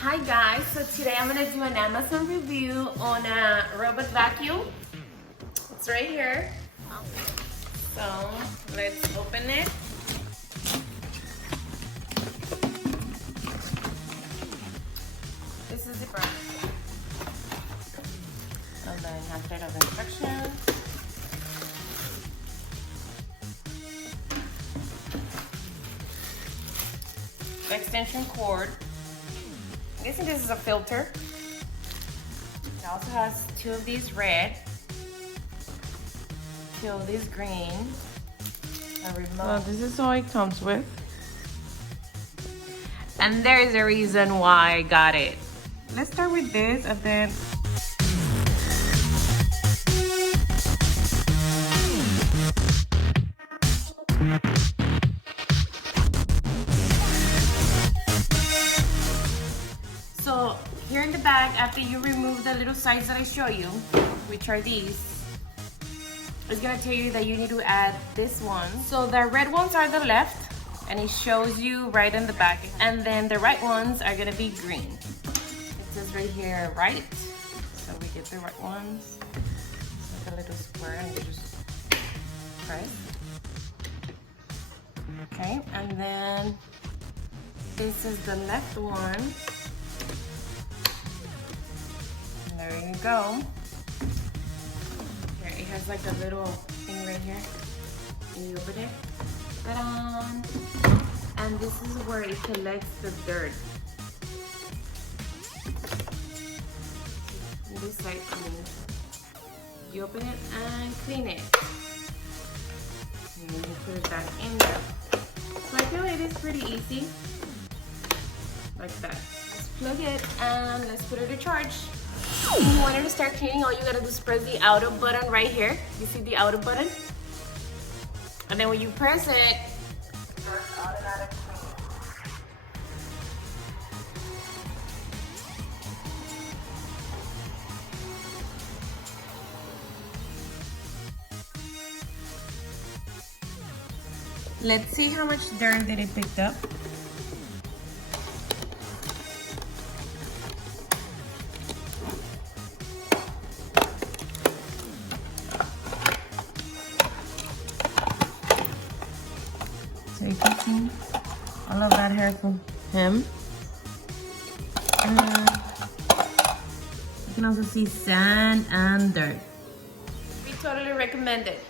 Hi guys, so today I'm gonna do an Amazon review on a robot vacuum. It's right here. So let's open it. This is the brand. And then have a bit of instructions. The extension cord. I'm guessing this is a filter. It also has two of these red, two of these green, a remote. This is all it comes with. And there's a reason why I got it. Let's start with this and then so here in the back, after you remove the little sides that I show you, which are these, it's gonna tell you that you need to add this one. So the red ones are the left, and it shows you right in the back. And then the right ones are gonna be green. It says right here, right. So we get the right ones. It's like a little square and you just press. Okay, and then this is the left one. And there you go. Here, it has like a little thing right here. And you open it. Ta-da! And this is where it collects the dirt. On this side, you open it and clean it. And you put it back in there. So I feel it is pretty easy. Like that. Let's plug it and let's put it to charge. If you want it to start cleaning, all you gotta do is press the auto button right here. You see the auto button? And then when you press it, it starts automatic cleaning. let's see how much dirt that it picked up. So you can see all of that hair from him. And you can also see sand and dirt. We totally recommend it.